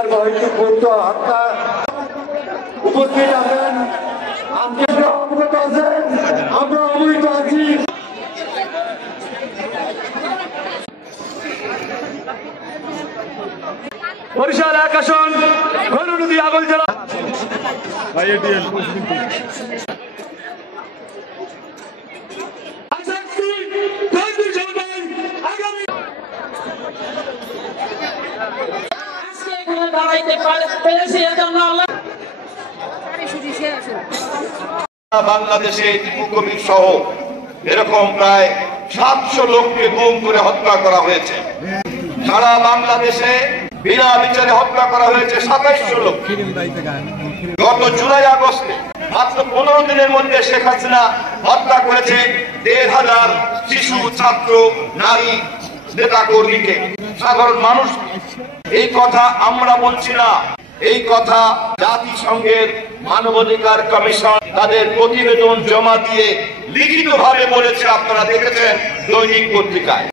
বিচার বহির্ভূত হত্যা উপস্থিত আছেন, অবগত আছেন, আমরা অবহিত আছি। বরিশাল 1 আসন গৌরনদী আগল জেলা বাংলাদেশে টিপু কবির সহ এরকম প্রায় 700 লোককে গুম করে হত্যা করা হয়েছে। সারা বাংলাদেশে বিনা বিচারে হত্যা করা হয়েছে 2700 লোক। গত জুলাই আগস্টে মাত্র 15 দিনের মধ্যে শেখ হাসিনা হত্যা করেছে 1,500 শিশু, ছাত্র, নারী, নেতা কর্মীকে, সাধারণ মানুষ। এই কথা আমরা বলছি না, এই কথা জাতিসংঘের মানবাধিকার কমিশন তাদের প্রতিবেদন জমা দিয়ে লিখিতভাবে বলেছে, আপনারা দেখেছেন দৈনিক পত্রিকায়।